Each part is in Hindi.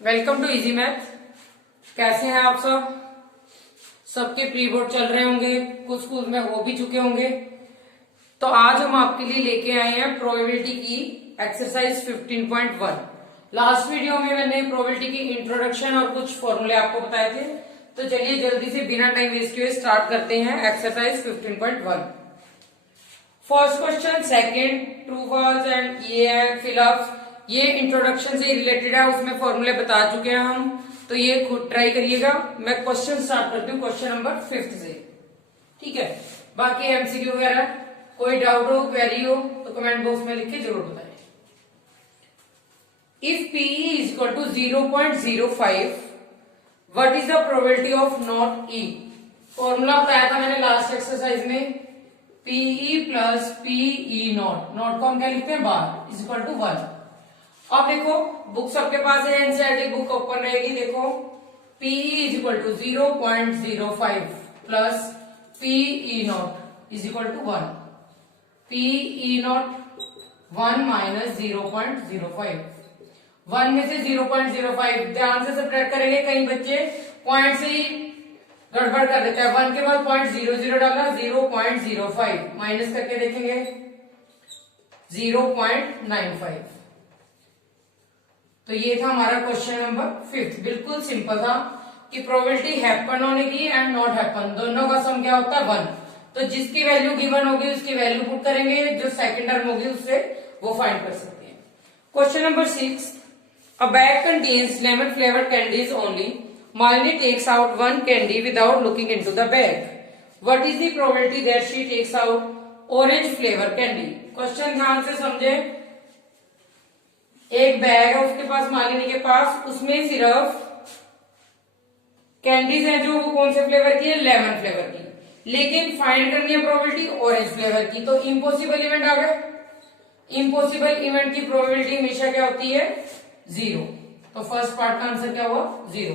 Welcome to easy math. कैसे हैं आप सब? सबके प्री बोर्ड चल रहे होंगे, कुछ स्कूल में हो भी चुके होंगे। तो आज हम आपके लिए लेके आए हैं प्रोबेबिलिटी की एक्सरसाइज 15.1। लास्ट वीडियो में मैंने प्रोबेबिलिटी की इंट्रोडक्शन और कुछ फॉर्मूले आपको बताए थे। तो चलिए जल्दी से बिना टाइम वेस्ट किए स्टार्ट करते हैं exercise 15.1। First question, second, true false and ये है फिलअप। ये इंट्रोडक्शन से रिलेटेड है, उसमें फॉर्मूले बता चुके हैं हम, तो ये खुद ट्राई करिएगा। मैं क्वेश्चन स्टार्ट करती हूँ क्वेश्चन नंबर 5 से, ठीक है। बाकी एमसीक्यू वगैरह कोई डाउट हो, क्वेरी हो तो कमेंट बॉक्स में लिख के जरूर बताएं। If P is equal to 0.05, what is the probability of not E? Formula बताया था मैंने लास्ट एक्सरसाइज में, PE plus PE not, not को हम क्या लिखते हैं बार, इज इक्वल टू 1। अब देखो बुक सबके पास है, एनसीईआरटी बुक ओपन रहेगी। देखो PE is equal to 0.05 plus PE not is equal to 1। PE not 1 minus 0.05, 1 में से 0.05 ध्यान से सब्ट्रैक्ट करेंगे। कई बच्चे पॉइंट से ही गड़बड़ कर देते हैं, 1 के बाद 0.00 डाला, 0.05 माइनस करके देखेंगे 0.95। तो ये था हमारा क्वेश्चन नंबर 5। बिल्कुल सिंपल था कि प्रोबेबिलिटी हैपन होने की एंड नॉट हैपन दोनों का सम क्या होता है 1। तो जिसकी वैल्यू गिवन होगी उसकी वैल्यू पुट करेंगे, जो सेकंड टर्म होगी उससे वो फाइंड कर सकते हैं। Question number 6, a bag contains lemon flavoured candies only. Malini takes out one candy without looking into the bag. What is the probability that she takes out orange flavor candy? Question ध्यान से समझे। एक बैग है उसके पास, मालिनी के पास, उसमें सिर्फ कैंडीज है जो वो कौन से फ्लेवर की है, लेमन फ्लेवर की, लेकिन फाइंड करनी है प्रोबेबिलिटी ऑरेंज फ्लेवर की। तो इम्पॉसिबल इवेंट आ गया। इम्पॉसिबल इवेंट की प्रोबेबिलिटी हमेशा क्या होती है 0। तो फर्स्ट पार्ट का आंसर क्या हुआ 0।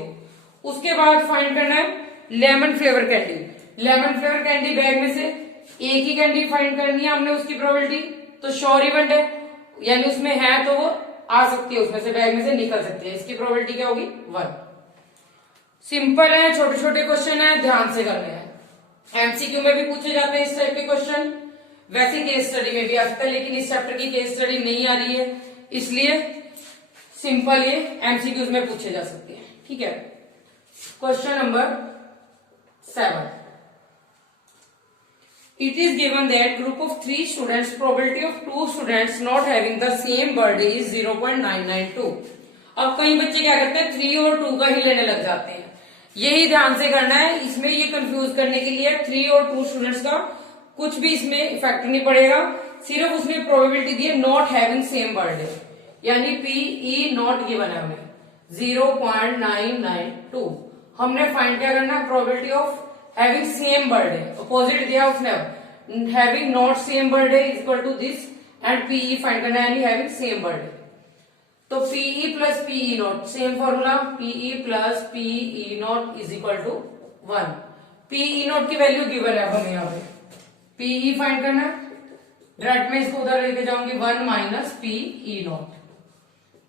उसके बाद फाइंड करना है lemon flavour candy. Lemon flavour candy bag में से एक ही कैंडी फाइंड करनी है हमने, उसकी प्रोबेबिलिटी तो श्योर इवेंट है, यानी उसमें है तो वो आ सकती है, उसमें से बैग में से निकल सकती है। इसकी प्रोबेबिलिटी क्या होगी 1। सिंपल है, छोटे छोटे क्वेश्चन है, ध्यान से करने हैं। एमसीक्यू में भी पूछे जाते हैं इस टाइप के क्वेश्चन, वैसे केस स्टडी में भी आ सकता है, लेकिन इस चैप्टर की केस स्टडी नहीं आ रही है इसलिए सिंपल ये एमसीक्यूज में पूछे जा सकते हैं, ठीक है। Question number 7, it is given that group of 3 students, probability of 2 students not having the same birthday is 0.992। अब कई बच्चे क्या करते हैं 3 और 2 का ही लेने लग जाते हैं, यही ध्यान से करना है। इसमें ये कंफ्यूज करने के लिए 3 और 2 स्टूडेंट्स का कुछ भी इसमें इफेक्ट नहीं पड़ेगा, सिर्फ उसमें प्रोबेबिलिटी दी है नॉट हैविंग सेम बर्थडे, यानी PE नॉट गिवन है हमें 0.992। हमने फाइंड क्या करना है probability of having same birthday, opposite दिया उसने, having not same birthday is equal to this and PE find करना है, यानी हैविंग सेम बर्थडे। तो PE plus PE not same formula, PE plus PE not is equal to 1। PE not की वैल्यू गिवन है हमें यहाँ पे, PE फाइंड करना है, डायरेक्ट में इसको उधर लेके जाऊंगी 1 माइनस PE नॉट,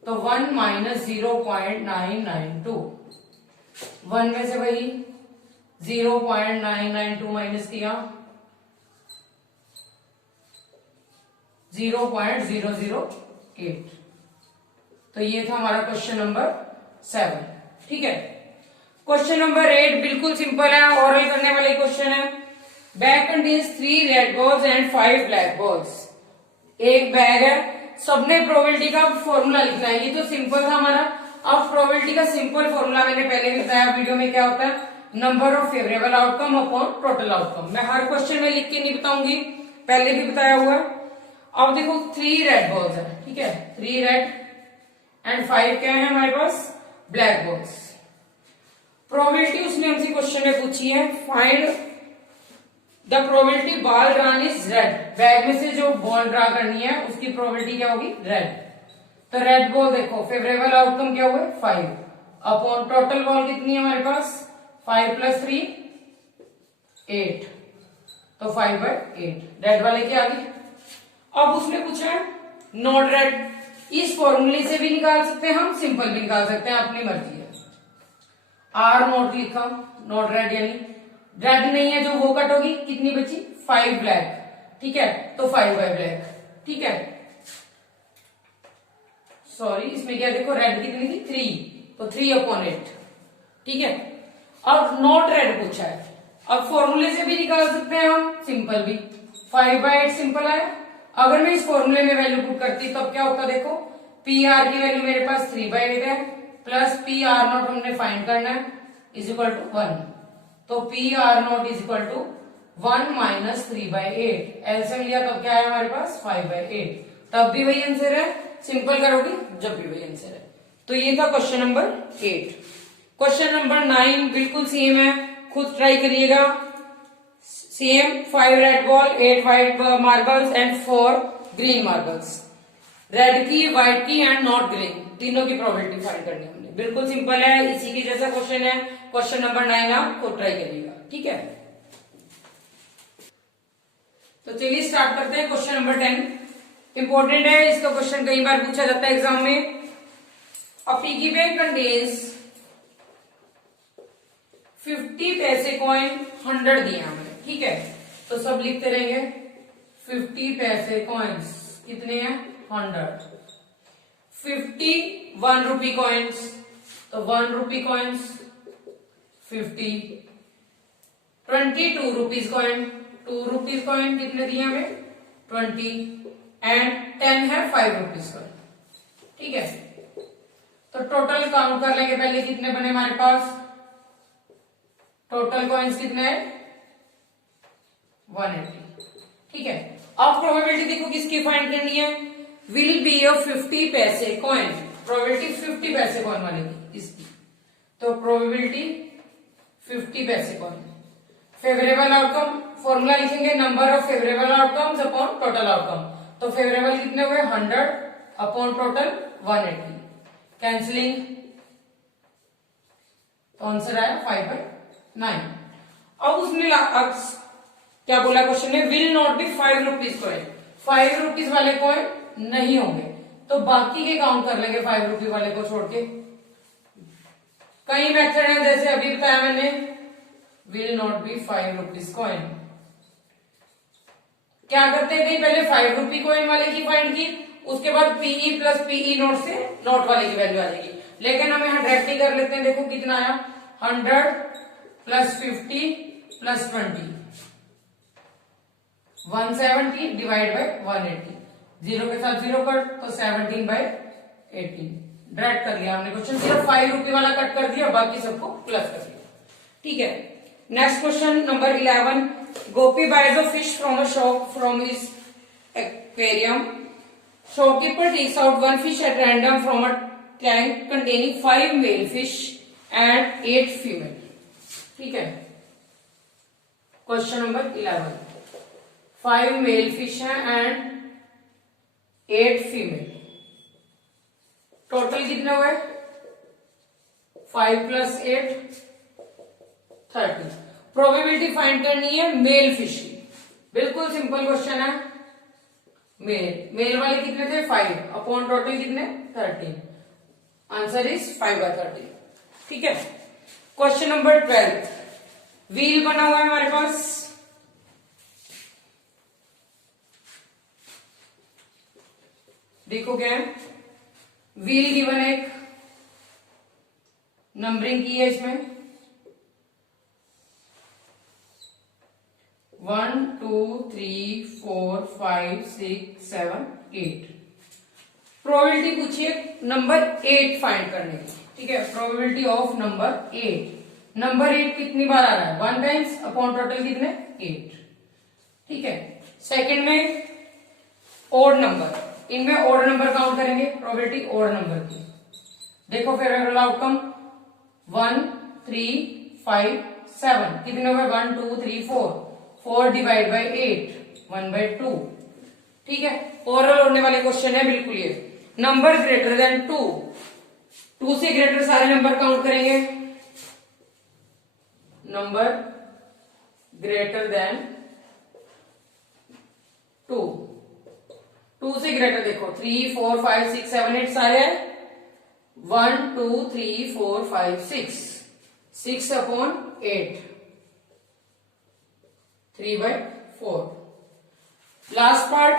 तो 1 माइनस 0.992, 1 में से वही 0.992 माइनस किया 0.008। तो ये था हमारा क्वेश्चन नंबर 7, ठीक है। क्वेश्चन नंबर 8 बिल्कुल सिंपल है, ऑरल करने वाले क्वेश्चन है। Bag contains 3 red balls and 5 black balls. एक बैग है, सबने प्रोबेबिलिटी का फॉर्मूला लिखना है, ये तो सिंपल था हमारा। अब प्रोबेबिलिटी का सिंपल फॉर्मूला मैंने पहले भी बताया वीडियो में, क्या होता है number of favourable outcome upon total outcome. मैं हर क्वेश्चन में लिख के नहीं बताऊंगी, पहले भी बताया हुआ है। अब देखो 3 रेड बॉल्स है, ठीक है, 3 रेड एंड 5 क्या है हमारे पास ब्लैक बॉल्स। प्रोबेबिलिटी उसने हमसे क्वेश्चन में पूछी है, find the probability ball drawn is red. Bag में से जो बॉल ड्रा करनी है उसकी प्रोबेबिलिटी क्या होगी रेड। तो रेड बॉल देखो फेवरेबल आउटकम क्या हुआ 5 अपॉन टोटल बॉल कितनी है हमारे पास 5 प्लस 3 8, तो 5/8 रेड वाले के आगे। अब उसने पूछा है नॉट रेड, इस फॉर्मूले से भी निकाल सकते हैं हम, सिंपल भी निकाल सकते हैं, अपनी मर्जी है। आर नोट लिखा, नोट रेड यानी रेड नहीं है जो वो कट होगी, कितनी बची 5 ब्लैक, ठीक है, तो 5 बाय ब्लैक, ठीक है, सॉरी इसमें क्या देखो रेड कितनी थी 3, तो 3/8, ठीक है। अब नॉट रेड पूछा है, अब फॉर्मूले से भी निकाल सकते हैं हम, सिंपल भी, 5/8 सिंपल आया। अगर मैं इस फॉर्मूले में वैल्यू पुट करती तब क्या होता देखो, पी आर की वैल्यू मेरे पास 3/8 है, प्लस पी आर नॉट हमने फाइंड करना है, इज इक्वल टू 1, तो P R not is equal to 1 minus 3/8, LCM लिया तब क्या है हमारे पास 5/8, तब भी वही आंसर है, सिंपल करोगे जब भी वही आंसर है। तो ये था क्वेश्चन नंबर 8। क्वेश्चन नंबर 9 बिल्कुल सेम है, खुद ट्राई करिएगा। Same 5 red ball, 8 white marbles and 4 green marbles, red की, व्हाइट की एंड नॉट ग्रीन, तीनों की प्रोबेबिलिटी फाइंड करनी है हमने। बिल्कुल सिंपल है, इसी के जैसा क्वेश्चन है। क्वेश्चन नंबर 9 आप खुद ट्राई करिएगा, ठीक है। तो चलिए स्टार्ट करते हैं। क्वेश्चन नंबर 10 इंपॉर्टेंट है, इसका क्वेश्चन कई बार पूछा जाता है एग्जाम में। अ पिगी बैंक कंटेन्स 50 पैसे कॉइन 100 दिया हमें, ठीक है, तो सब लिखते रहेंगे 50 पैसे कॉइन्स कितने हैं 100, 50 1 रुपी कॉइन्स, तो 1 rupee coins 50, 22 rupees coin, 2 rupees coin कितने दिए हमें 20, एंड 10 है 5 रुपीज कॉइन, ठीक है। तो टोटल काउंट कर लेंगे पहले, कितने बने हमारे पास, टोटल कॉइन्स कितने हैं 180, ठीक है। अब प्रोबेबिलिटी देखो किसकी फाइंड करनी है, विल बी अ 50 पैसे कॉइन, प्रोबेबिलिटी 50 पैसे कॉइन वाले की इसकी, तो प्रोबेबिलिटी 50 पैसे कॉइन। फेवरेबल आउटकम फॉर्मूला लिखेंगे, number of favourable outcomes upon total outcome, तो फेवरेबल कितने हुए 100 अपॉन टोटल 180, कैंसिलिंग, तो आंसर आया 5/9। अब उसने क्या बोला क्वेश्चन में, will not be 5 rupees coin, 5 rupees वाले कॉइन नहीं होंगे, तो बाकी के काउंट कर लेंगे 5 रुपीज वाले को छोड़ के। कई मेथड है, जैसे अभी बताया मैंने, will not be 5 rupees coin, क्या करते हैं पहले 5 रुपी कॉइन वाले की फाइंड की, उसके बाद पीई प्लस पीई नोट से नोट वाले की वैल्यू आ जाएगी, लेकिन हम यहाँ डायरेक्ट ही कर लेते हैं। देखो कितना आया 100 plus 50 plus 20, 170 divide by 180, zero के साथ जीरो कट, तो 17/18, डायरेक्ट कर लिया हमने क्वेश्चन, सिर्फ 5 रुपी वाला कट कर दिया, बाकी सबको प्लस कर दिया, ठीक है। Next question number 11, Gopi buys a fish from a shop from his aquarium, shopkeeper takes out 1 fish at random from a tank containing 5 male fish and 8 female, ठीक है। क्वेश्चन नंबर 11, 5 मेल फिश हैं एंड 8 फीमेल, टोटल कितने हुए 5 प्लस 8 30, प्रोबेबिलिटी फाइंड करनी है मेल फिश की, बिल्कुल सिंपल क्वेश्चन है। मेल वाले कितने थे 5 अपॉन टोटल कितने 13, आंसर इज 5/13, ठीक है। क्वेश्चन नंबर 12, व्हील बना हुआ है हमारे पास, देखो क्या है, व्हील गिवन है, एक नंबरिंग की है इसमें 1 2 3 4 5 6 7 8, प्रोबेबिलिटी पूछिए नंबर 8 फाइंड करने की, ठीक है। प्रोबेबिलिटी ऑफ नंबर 8, नंबर 8 कितनी बार आ रहा है 1 टाइम्स अपॉन टोटल कितने 8, ठीक है। सेकंड में ओड नंबर, इनमें ओड नंबर काउंट करेंगे, प्रोबेबिलिटी ओड नंबर की, देखो फेवरेबल आउटकम 1 3 5 7, कितने हुए 1 2 3 4 डिवाइड बाई 8 1/2, ठीक है। ओरल होने वाले क्वेश्चन है बिल्कुल ये, नंबर ग्रेटर देन 2 से ग्रेटर सारे नंबर काउंट करेंगे, नंबर ग्रेटर देन 2 2 से ग्रेटर देखो 3 4 5 6 7 8 सारे हैं 1 2 3 4 5 6 6 upon 8 3/4। Last part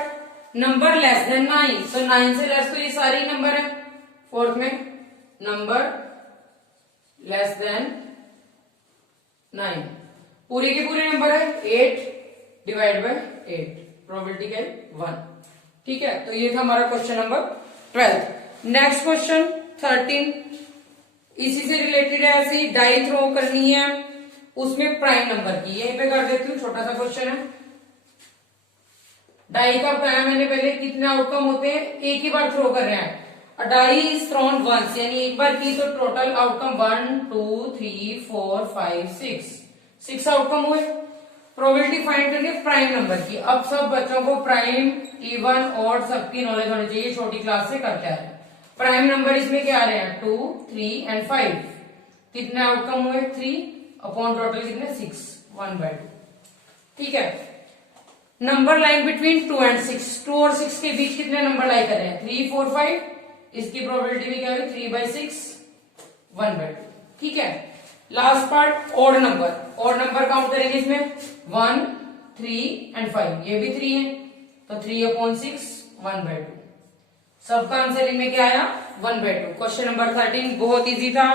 number less than 9, तो 9 से लेस तो ये सारे नंबर है। फोर्थ में नंबर लेस देन 9 पूरे के पूरे नंबर है 8 डिवाइड बाय 8 प्रोबेबिलिटी क्या है 1। ठीक है, तो ये था हमारा क्वेश्चन नंबर 12। नेक्स्ट क्वेश्चन 13 इसी से रिलेटेड है, ऐसे ही डाई थ्रो करनी है, उसमें प्राइम नंबर की। यहीं पे कर देती हूँ, छोटा सा क्वेश्चन है। डाई का बताया मैंने पहले, कितने आउटकम होते हैं, एक ही बार थ्रो कर रहे हैं। डाई इज थ्रोन वंस, यानी एक बार की तो टोटल आउटकम 1 2 3 4 5 6 आउटकम हुए। प्रोबेबिलिटी फाइंड करनी है प्राइम नंबर की। अब सब बच्चों को प्राइम इवन ऑड सबकी नॉलेज होनी चाहिए, छोटी क्लास से करते हैं। प्राइम नंबर इसमें क्या आ रहे हैं 2 3 एंड 5। कितने आउटकम हुए 3 अपॉन टोटल कितने 6 1/2। ठीक है, नंबर लाइन बिटवीन 2 एंड 6, 2 और 6 के बीच कितने नंबर लाई कर रहे हैं 3 4 5। इसकी प्रोबेबिलिटी भी क्या होगी 3/6 1/2। ठीक है, last part odd number count करेंगे इसमें 1 3 एंड 5, ये भी 3 है तो 3/6 1/2। सबका आंसर इनमें क्या आया 1/2। क्वेश्चन नंबर 13 बहुत इजी था।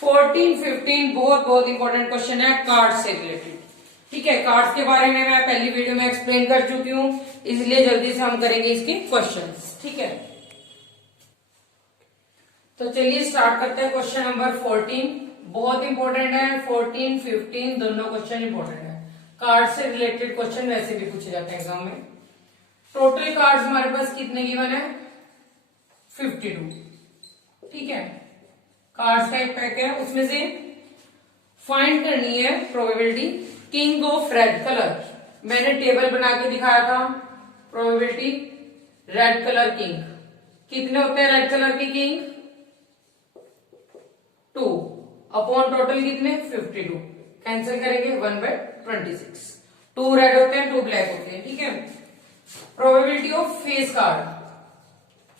14 15 बहुत इंपॉर्टेंट क्वेश्चन है कार्ड से रिलेटेड। ठीक है, कार्ड्स के बारे में मैं पहली वीडियो में एक्सप्लेन कर चुकी हूँ, इसलिए जल्दी से हम करेंगे इसके क्वेश्चंस। ठीक है, तो चलिए स्टार्ट करते हैं। क्वेश्चन नंबर 14 बहुत इंपॉर्टेंट है। 14 15 दोनों क्वेश्चन इंपॉर्टेंट है। कार्ड से रिलेटेड क्वेश्चन वैसे भी पूछे जाते हैं एग्जाम में। टोटल कार्ड्स हमारे पास कितने गिवन है 52। ठीक है, कार्ड्स का एक पैक है, उसमें से फाइंड करनी है probability king of red colour. मैंने टेबल बना के दिखाया था प्रोबेबिलिटी रेड कलर किंग। कितने होते हैं रेड कलर के किंग 2 अपॉन टोटल कितने 52। कैंसिल करेंगे 1/26। 2 रेड होते हैं 2 ब्लैक होते हैं। ठीक है, probability of face card,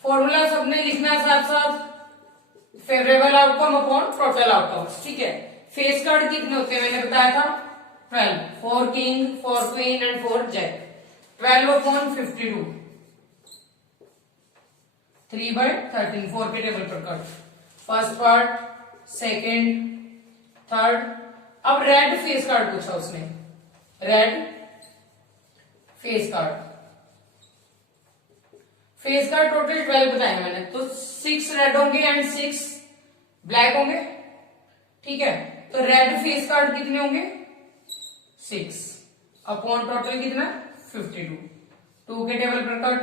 formula सबने लिखना है साथ साथ, favourable outcome upon total outcome. ठीक है, फेस कार्ड कितने होते हैं मैंने बताया था 12, 4 king 4 queen and 4 jack. 12 upon 52 3/13, 4 के टेबल पर cut. First part, second, third. अब रेड फेस कार्ड पूछा उसने, red face card. Face card total 12 बताए मैंने, तो 6 रेड होंगे एंड 6 ब्लैक होंगे। ठीक है, तो रेड फेस कार्ड कितने होंगे 6 अपॉन टोटल कितना 52। 2 के टेबल पर कट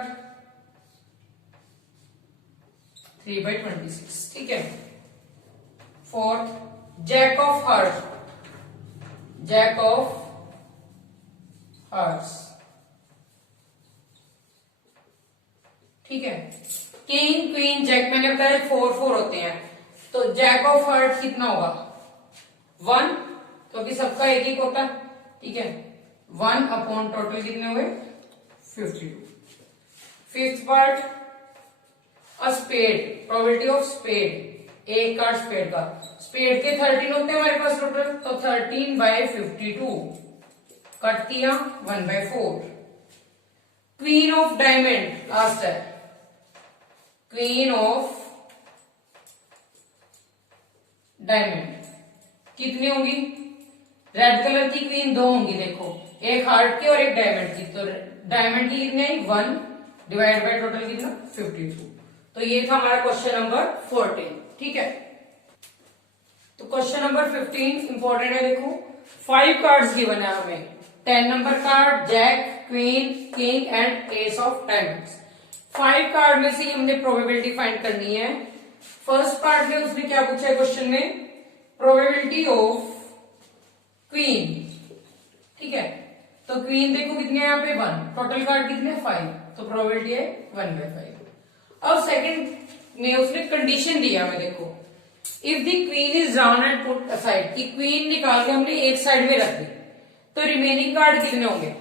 3/26। ठीक है, fourth jack of heart, jack of hearts. ठीक है, किंग क्वीन जैक मैंने बताया 4 4 होते हैं, तो जैक ऑफ हार्ट कितना होगा 1, क्योंकि सबका एक एक होता है। ठीक है, 1 अपॉन टोटल कितने हुए 52। Fifth part a spade, probability of spade, एक कार्ड स्पेड का। स्पेड के 13 होते हैं हमारे पास टोटल, तो 13/52 कट किया 1/4। क्वीन ऑफ डायमंड लास्ट है, क्वीन ऑफ डायमंड कितनी होंगी, रेड कलर की क्वीन 2 होंगी, देखो एक हार्ट की और एक डायमंड की, तो डायमंड की कितनी आई 1 डिवाइड बाय टोटल कितना 52। तो ये था हमारा क्वेश्चन नंबर 14। ठीक है, तो क्वेश्चन नंबर 15 इंपॉर्टेंट है। देखो 5 कार्ड्स गिवन है हमें, 10 number card, jack, queen, king and ace of diamonds. 5 card में से हमने प्रोबेबिलिटी फाइंड करनी है। फर्स्ट पार्ट में उसने क्या पूछा है क्वेश्चन में, प्रोबेबिलिटी ऑफ क्वीन। ठीक है, तो क्वीन देखो कितने यहाँ पे 1, टोटल कार्ड कितने 5, तो प्रोबेबिलिटी है 1/5। अब सेकंड में उसने कंडीशन दिया हमें, देखो if the queen is down and put aside, की क्वीन निकाल के हमने एक साइड में रख दी, तो रिमेनिंग कार्ड कितने होंगे,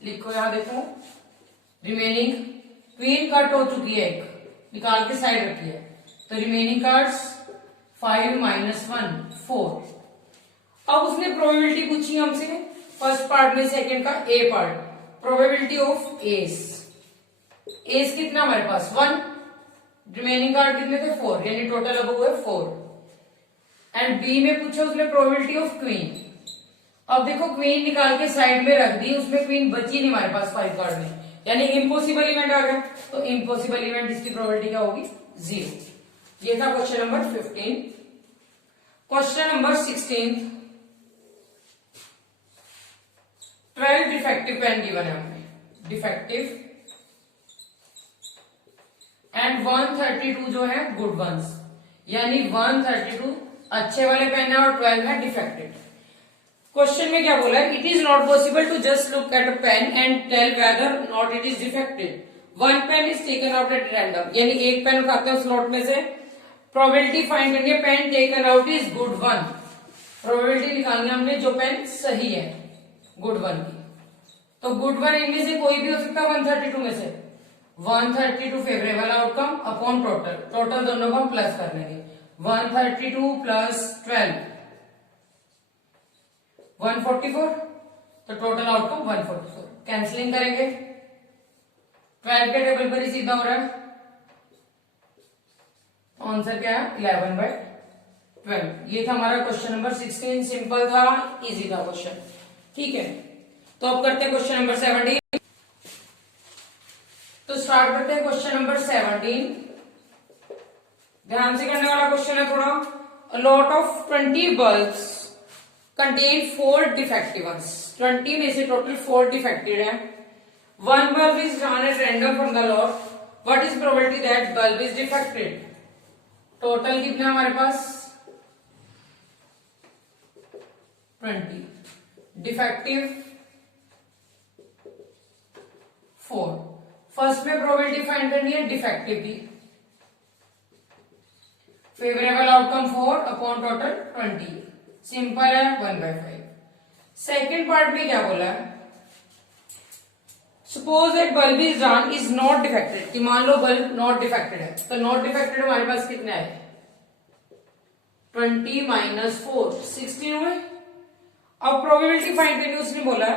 लिखो यहां देखो रिमेनिंग क्वीन कट हो चुकी है, एक निकाल के साइड रखी है, तो रिमेनिंग कार्ड्स 5 - 1 4। अब उसने प्रोबेबिलिटी पूछी हमसे फर्स्ट पार्ट में, सेकंड का A part, probability of S. S कितना हमारे पास 1, रिमेनिंग कार्ड कितने थे 4, यानी टोटल अब हुए 4। एंड बी में पूछा उसने प्रोबेबिलिटी ऑफ क्वीन। अब देखो क्वीन निकाल के साइड में रख दी, उसमें क्वीन बची नहीं हमारे पास 5 कार्ड में, यानी इम्पॉसिबल इवेंट आ गया, तो इम्पॉसिबल इवेंट इसकी प्रोबेबिलिटी क्या होगी 0। ये था question number 15। Question number 16, 12 defective pen given है हमें, डिफेक्टिव, एंड 132 जो है गुड वंस, यानी 132 अच्छे वाले पेन है और 12 है डिफेक्टेड। क्वेश्चन में क्या बोला है, it is not possible to just look at a pen and tell whether not it is defected, one pen is taken out at random, यानी एक पेन उठाते हैं उस नोट में से, प्रोबेबिलिटी फाइंड करनी है, pen taken out is good one, probability निकालनी हमने जो पेन सही है गुड वन की, तो गुड वन इनमें से कोई भी हो सकता है 132 में से, 132 favourable outcome upon total, total दोनों को हम प्लस कर लेंगे, 132 प्लस 12 144, तो टोटल आउटकम 144, कैंसिलिंग करेंगे, 12 के टेबल पर ही सीधा हो रहा है, आंसर क्या है 11/12। ये था हमारा क्वेश्चन नंबर 16, सिंपल था, इजी था क्वेश्चन, ठीक है। तो अब करते हैं क्वेश्चन नंबर 17। तो स्टार्ट करते हैं क्वेश्चन नंबर 17, ध्यान से करने वाला क्वेश्चन है थोड़ा। A lot of 20 bulbs contain 4 defective ones, 20 में से टोटल 4 डिफेक्टेड है, one bulb is drawn at random from the lot, what is probability that bulb is defected? Total कितना हमारे पास 20, डिफेक्टिव 4। फर्स्ट में प्रोबेबिलिटी फाइंड करनी है डिफेक्टिव की, favourable outcome 4 upon total 20, simple है 1/5। सेकेंड पार्ट में क्या बोला है, suppose that bulb is drawn is not defected, कि मान लो बल्ब नॉट डिफेक्टेड है, तो नॉट डिफेक्टेड हमारे पास कितना है 20 - 4 16 हुए। अब प्रोबेबिलिटी फाइंड करनी उसने बोला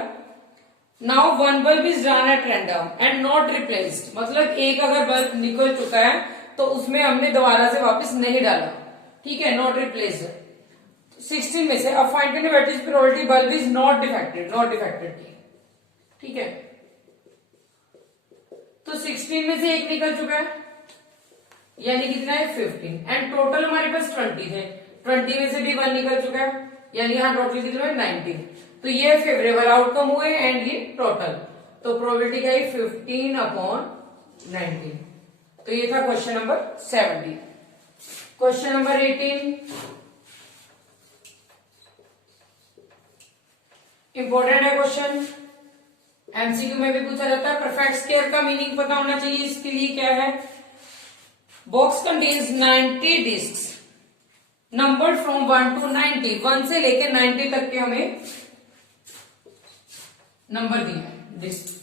now one bulb is drawn at random and not replaced, मतलब एक अगर बल्ब निकल चुका है तो उसमें हमने दोबारा से वापस नहीं डाला, ठीक है, नॉट रिप्लेस्ड 16 में से। अब फाइंड करनी what is probability bulb is not defected, not defected की, ठीक है। तो 16 में से एक निकल चुका है, यानी कितना है 15, एंड टोटल हमारे पास 20 थे, 20 में से भी 1 निकल चुका है, यानी यहाँ टोटल कितना है 19, तो ये फेवरेबल आउटकम हुए एंड ये टोटल, तो प्रोबेबिलिटी क्या है 15 अपॉन 19। तो ये था question number 17। Question number 18, important है क्वेश्चन, एमसीक्यू में भी पूछा जाता है। परफेक्ट स्क्वायर का मीनिंग पता होना चाहिए, इसके लिए क्या है, box contains 90 discs numbered from 1 to 90, 1 से लेकर 90 तक के हमें नंबर दिए हैं डिस्क।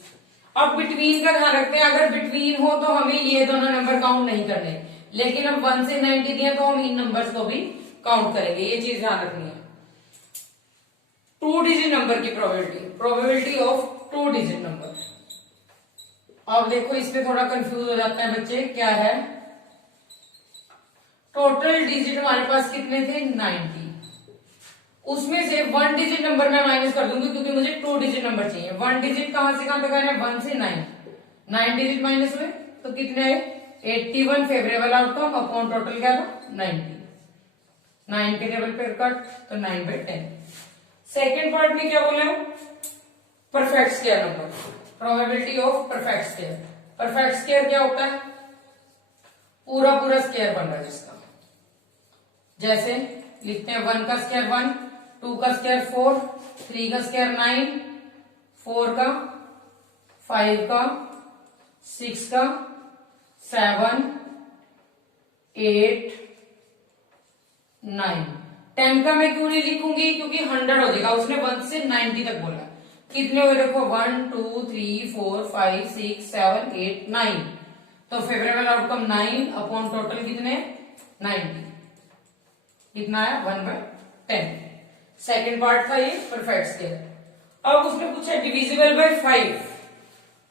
अब बिटवीन का ध्यान रखते हैं, अगर बिटवीन हो तो हमें ये दोनों नंबर काउंट नहीं करने, लेकिन अब 1 से 90 दिए तो हम इन नंबर्स को भी काउंट करेंगे, ये चीज ध्यान रखनी है। 2 डिजिट नंबर की प्रोबेबिलिटी ऑफ 2 डिजिट नंबर। अब देखो इसमें थोड़ा कंफ्यूज हो जाता है बच्चे, क्या है, टोटल डिजिट हमारे पास कितने थे 90, उसमें से 1 डिजिट नंबर मैं माइनस कर दूंगी क्योंकि मुझे 2 डिजिट नंबर चाहिए। 1 डिजिट कहां से कहां तक आ रहे हैं, 1 से 9 डिजिट माइनस हुए तो कितने आए 81 फेवरेबल आउटकम अपॉन टोटल क्या था 90, 9 के टेबल पे कट तो 9/10। सेकेंड पार्ट में क्या बोला है, perfect square number, probability of perfect square. Perfect square क्या होता है, पूरा स्क्वायर बन रहा है जिसका, जैसे लिखते हैं 1 का स्क्वायर 1, 2 का स्क्वायर 4, 3 का स्क्वायर 9, 4 का, 5 का, 6 का, 7, 8, 9। 10 का मैं क्यों नहीं लिखूंगी, क्योंकि 100 हो जाएगा, उसने 1 से 90 तक बोला। कितने हुए देखो 1 2 3 4 5 6 7 8 9, तो फेवरेबल आउटकम 9 अपॉन टोटल कितने 90 कितना है 1/10। सेकेंड पार्ट था ये परफेक्ट स्केयर। अब उसने पूछा डिविजिबल बाय 5,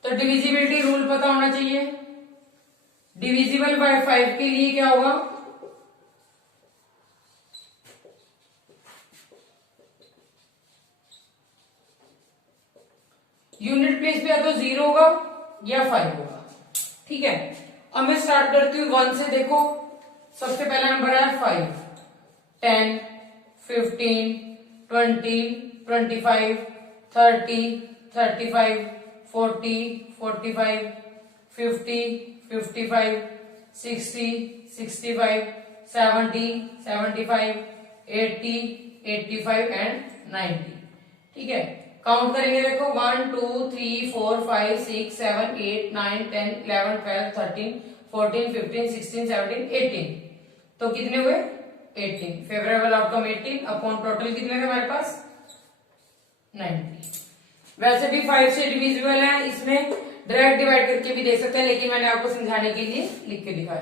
तो डिविजिबिलिटी रूल पता होना चाहिए। डिविजिबल बाय 5 के लिए क्या होगा, यूनिट प्लेस पे या तो 0 होगा या 5 होगा। ठीक है, अब मैं स्टार्ट करती हूँ 1 से। देखो सबसे पहला नंबर है 5, 10, 15, 20, 25, 30, 35, 40, 45, 50, 55, 60, 65, 70, 75, 80, 85 एंड 90। ठीक है, काउंट करेंगे। देखो 1 2 3 4 5 6 7 8 9 10 11 12 13 14 15 16 17 18, तो कितने हुए 18। फेवरेबल आउटकम 18 अपॉन टोटल कितने थे हमारे पास 90। वैसे भी 5 से डिविजिबल है, इसमें डायरेक्ट डिवाइड करके भी दे सकते हैं, लेकिन मैंने आपको समझाने के लिए लिख के दिखाया।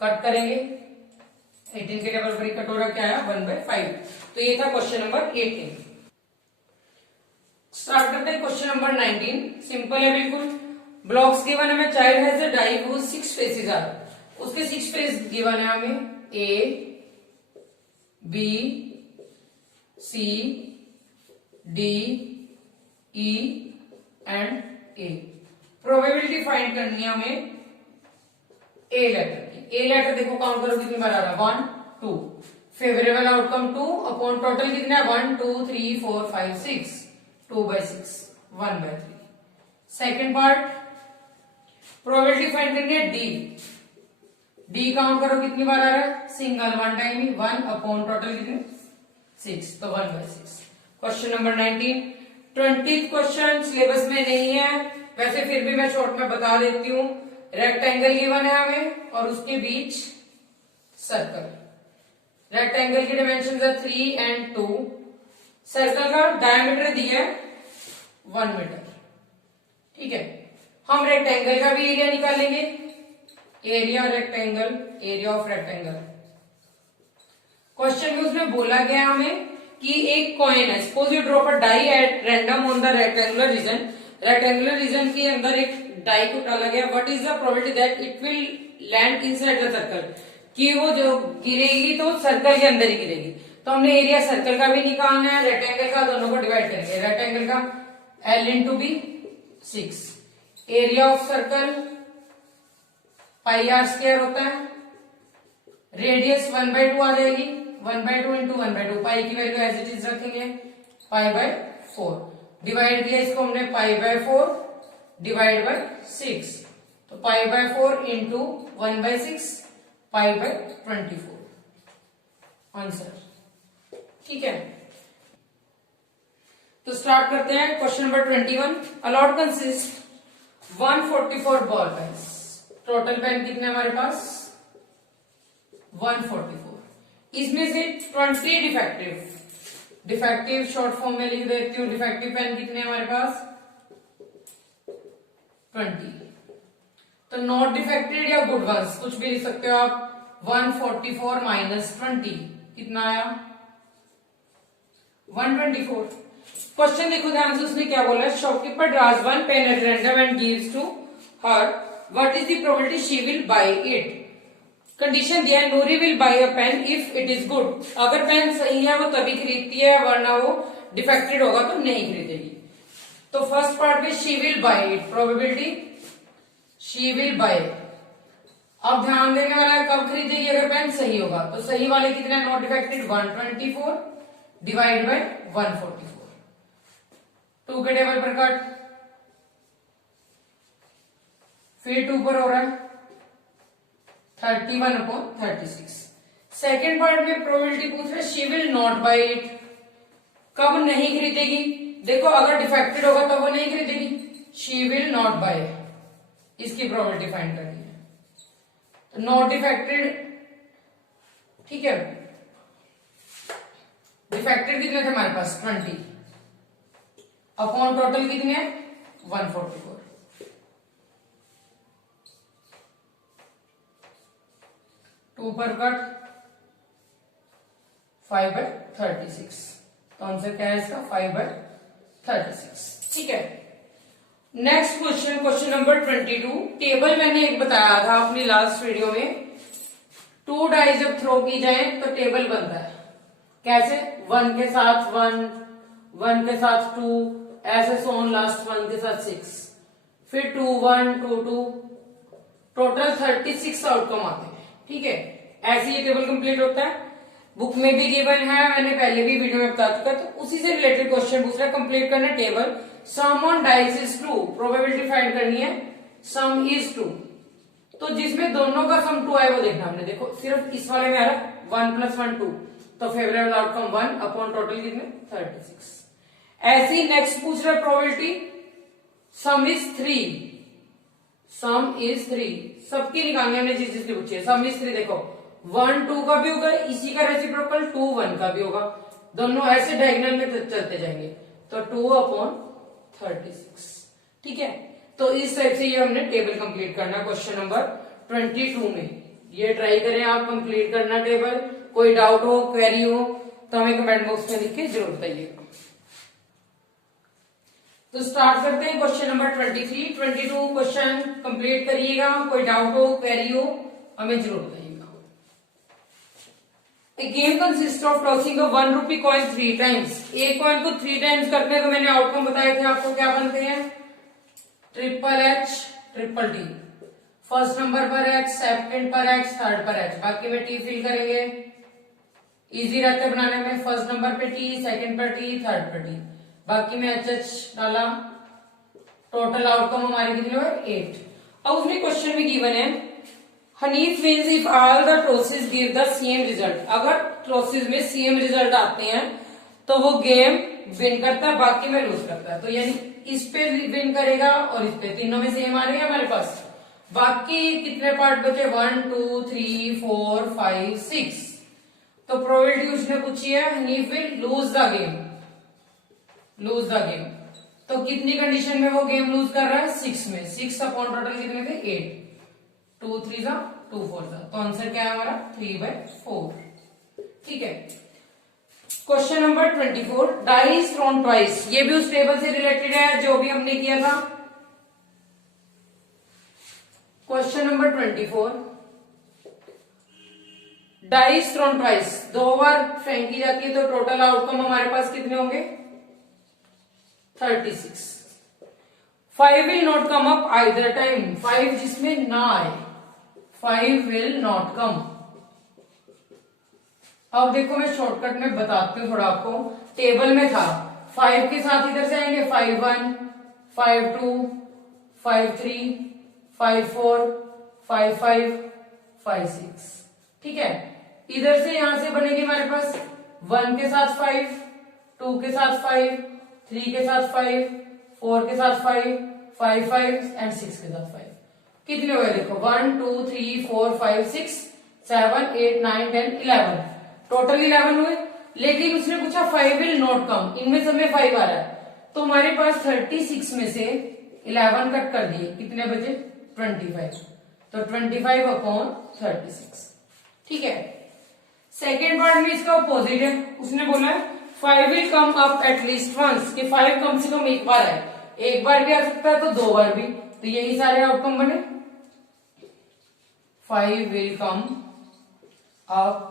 कट करेंगे 18 के टेबल पर कट हो रहा क्या है 1/5। तो ये था क्वेश्चन नंबर 18। स्टार्ट करते हैं क्वेश्चन नंबर 19। सिंपल है बिल्कुल। ब्लॉक्स गिवन है, child has a die whose 6 faces are, उसके 6 फेस गिवन है हमें A B C D E and A. Probability find करनी है हमें ए लेटर की। ए लेटर देखो काउंट करो कितनी बार आ रहा है 1 2। फेवरेबल आउटकम 2 अपॉन टोटल कितना है 1 2 3 4 5 6, 2/6 1/3। सेकेंड पार्ट प्रोबेबिलिटी फाइंड करनी है डी। डी काउंट करो कितनी बार आ रहा है सिंगल 1 टाइम ही 1 अपॉन टोटल कितने 6, तो 1/6। Question number 19। 20th question syllabus में नहीं है, वैसे फिर भी मैं शॉर्ट में बता देती हूँ। रेक्टेंगल गिवन है हमें और उसके बीच सर्कल। रेक्टेंगल की डायमेंशन है 3 एंड 2। सर्कल का डायमीटर दिया है 1 मीटर। ठीक है, हम रेक्टेंगल का भी एरिया निकालेंगे। Area rectangle, area of rectangle. Question में उसमें बोला गया हमें कि एक कॉइन है, suppose you drop a die at random on the rectangular region. Rectangular region के अंदर एक डाई को डाला गया। What is the probability that it will land inside the circle, कि वो जो गिरेगी तो सर्कल के अंदर ही गिरेगी। तो हमने एरिया सर्कल का भी निकालना है, रेक्टेंगल का, दोनों को डिवाइड करेंगे। रेक्टेंगल का L into B 6, area of circle πr² होता है, रेडियस 1/2 आ जाएगी, 1/2 इंटू 1/2, पाई की वैल्यू एज इट इज रखेंगे π/4। डिवाइड किया इसको हमने π/4 डिवाइड बाय 6, तो π/4 इंटू 1/6 π/24 आंसर। ठीक है, तो स्टार्ट करते हैं question number 21। A lot consist 144 ball pens. Total pen कितने हमारे पास 144। इसमें से 20 डिफेक्टिव। डिफेक्टिव शॉर्ट फॉर्म में लिख देती हूँ। डिफेक्टिव पेन कितने हमारे पास 20। तो नॉट डिफेक्टेड या गुड वंस कुछ भी लिख सकते हो आप। 144 माइनस 20 कितना आया 124। क्वेश्चन देखो ध्यान से, उसने क्या बोला, shopkeeper draws one pen at random and gives to her, what is the probability she will buy it. Condition दिया है Noori will buy a pen if it is good. अगर पेन सही है वो तभी खरीदती है, वरना वो डिफेक्टेड होगा तो नहीं खरीदेगी। तो फर्स्ट पार्ट में she will buy it, probability she will bye. अब ध्यान देने वाला है कब खरीदेगी, अगर पेन सही होगा। तो सही वाले कितने नॉट डिफेक्टेड 124 डिवाइड बाय 144। 2 के टेबल पर कट, फिर 2 पर हो रहा है 31/36। सेकेंड पार्ट में प्रोबेबिलिटी पूछ रहे she will not buy it, कब नहीं खरीदेगी। देखो अगर डिफेक्टेड होगा तो वो नहीं खरीदेगी। शी विल नॉट बाय, इसकी प्रोबेबिलिटी फाइंड करनी है। तो नॉट डिफेक्टेड, ठीक है, डिफेक्टेड कितने थे हमारे पास 20 अपॉन टोटल कितने 144। 2 पर कट 5/36। तो आंसर क्या है इसका 5/36। ठीक है। Next question, question number 22। Table मैंने एक बताया था अपनी लास्ट वीडियो में, 2 डाई जब थ्रो की जाए तो टेबल बनता है कैसे, 1 के साथ 1, 1 के साथ 2, ऐसे सोन लास्ट 1 के साथ 6, फिर 2 1 2 2, टोटल 36 आउटकम आते हैं। ठीक है, ऐसे ये टेबल कंप्लीट होता है। बुक में भी गिवन है, मैंने पहले भी वीडियो में बता चुका, तो उसी से रिलेटेड क्वेश्चन पूछ रहा है। कंप्लीट करना table, sum on dice is true, probability find करनी है, सम इज ट्रू। तो जिसमें दोनों का सम 2 आए वो देखना हमने। देखो सिर्फ इस वाले में आ रहा 1 + 1 2, तो फेवरेबल आउटकम 1 अपॉन टोटल कितने 36। ऐसे ही नेक्स्ट पूछ रहा है probability, some is 3, some is 3, सबकी निकालनी हमने जिस जिसकी पूछी है। सम इज 3 देखो 1 2 का भी होगा, इसी का रेसिप्रोकल 2 1 का भी होगा, दोनों ऐसे डायगोनल में चलते जाएंगे, तो 2/36। ठीक है, तो इस टाइप से ये हमने टेबल कंप्लीट करना क्वेश्चन नंबर 22 में। ये ट्राई करें आप कंप्लीट करना टेबल। कोई डाउट हो, क्वेरी हो तो हमें कमेंट बॉक्स में लिख के जरूर बताइएगा। तो स्टार्ट करते हैं क्वेश्चन नंबर 23। 22 क्वेश्चन कंप्लीट करिएगा। कोई डाउट हो, क्वेरी हो हमें जरूर बताइएगा। A game consists of tossing a 1 rupee coin 3 times। एक कॉइन को 3 टाइम्स करते हैं तो मैंने आउटकम बताए थे आपको क्या बनते हैं, triple H triple T. First number पर एच, सेकंड पर एच, थर्ड पर एच, बाकी में टी फिल करेंगे। इजी रहते हैं बनाने में, फर्स्ट नंबर पे टी, सेकंड पर टी, थर्ड पर टी, बाकी में एच एच डाला। टोटल आउटकम हमारे कितने हुए 8। अब उसमें क्वेश्चन में गिवन है Hanif wins if all the tosses give the same result. अगर टॉसेस में सेम रिजल्ट आते हैं तो वो गेम विन करता है, बाकी में लूज करता है। तो यानी इस पे विन करेगा और इस पे, तीनों में सेम आ रहे हैं हमारे पास। बाकी कितने पार्ट बचे 1 2 3 4 5 6। तो प्रोबेबिलिटी उसने पूछी है Hanif will lose the game, lose the game. तो कितनी कंडीशन में वो गेम लूज कर रहा है 6 में। 6 अपॉन टोटल कितने थे 8, 2 3 2 4। तो आंसर क्या है हमारा 3/4। ठीक है। Question number 24, dice thrown twice. ये भी उस टेबल से रिलेटेड है जो भी हमने किया था। Question number 24, dice thrown twice, 2 बार फेंकी जाती है तो टोटल आउटकम हमारे पास कितने होंगे 36। 5 will not come up either time, 5 जिसमें ना आए, 5 विल नॉट कम। अब देखो मैं शॉर्टकट में बताती हूँ थोड़ा आपको। टेबल में था 5 के साथ इधर से आएंगे 5 1 5 2 5 3 5 4 5 5 5 6। ठीक है, इधर से यहां से बनेगी हमारे पास 1 के साथ 5, 2 के साथ 5, 3 के साथ 5, 4 के साथ 5, 5 5 एंड 6 के साथ 5। कितने हुए देखो 1 2 3 4 5 6 7 8 9 10 11, टोटल 11 हुए। लेकिन उसने पूछा 5 विल नॉट कम, इनमें सब में 5 आ रहा है, तो हमारे पास 36 में से 11 कट कर दिए, कितने बचे 25। तो 25/36। ठीक है। सेकेंड पार्ट में इसका अपोजिट है, उसने बोला है 5 will come up at least once, कि 5 कम से कम एक बार आए, एक बार भी आ सकता है तो 2 बार भी। तो यही सारे आउटकम बने, 5 will come up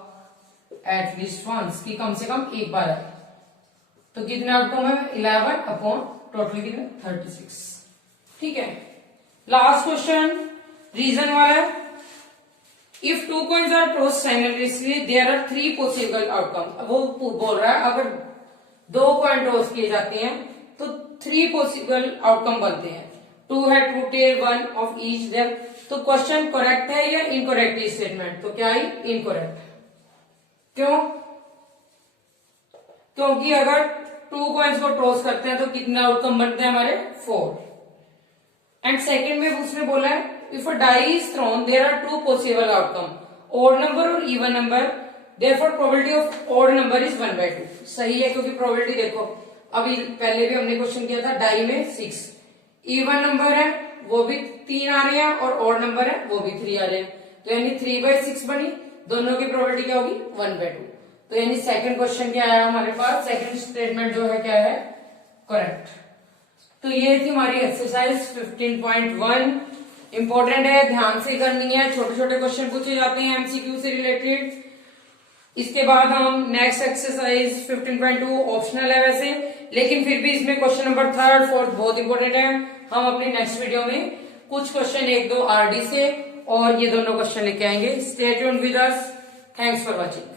at least once, की कम से कम एक बार आए। तो कितने आउटकम है 11 अपॉन टोटल कितने 36। ठीक है। लास्ट क्वेश्चन रीजन वाला है, if 2 coins are tossed simultaneously there are 3 possible outcomes। वो बोल रहा है अगर 2 कॉइन टॉस किए जाते हैं तो 3 पॉसिबल आउटकम बनते हैं, 2 head 2 tail 1 of each them। तो क्वेश्चन करेक्ट है या इनकरेक्ट स्टेटमेंट, तो क्या है इनकरेक्ट है। क्यों? क्योंकि अगर 2 कॉइन्स को टॉस करते हैं तो कितने आउटकम बनते हैं हमारे 4। एंड सेकेंड में उसने बोला है if a die is thrown there are 2 possible outcome, odd number और even number, therefore probability of odd number is 1/2। सही है, क्योंकि प्रोबेबिलिटी देखो अभी पहले भी हमने क्वेश्चन किया था, डाई में 6, इवन नंबर है वो भी 3 आ रहे हैं और ऑड नंबर है वो भी 3 आ रहे हैं, तो यानी 3/6 बनी। दोनों की प्रोबेबिलिटी क्या होगी 1/2। तो यानी सेकंड क्वेश्चन क्या आया हमारे पास, सेकंड स्टेटमेंट जो है क्या है, करेक्ट। तो ये थी हमारी एक्सरसाइज 15.1। इंपॉर्टेंट है, ध्यान से करनी है, छोटे छोटे क्वेश्चन पूछे जाते हैं एमसीक्यू से रिलेटेड। इसके बाद हम नेक्स्ट एक्सरसाइज 15.2 ऑप्शनल है वैसे, लेकिन फिर भी इसमें क्वेश्चन नंबर थर्ड फोर्थ बहुत इंपॉर्टेंट है। हम अपने नेक्स्ट वीडियो में कुछ क्वेश्चन 1-2 आरडी से और ये दोनों क्वेश्चन लेके आएंगे। Stay tuned with us. Thanks for watching.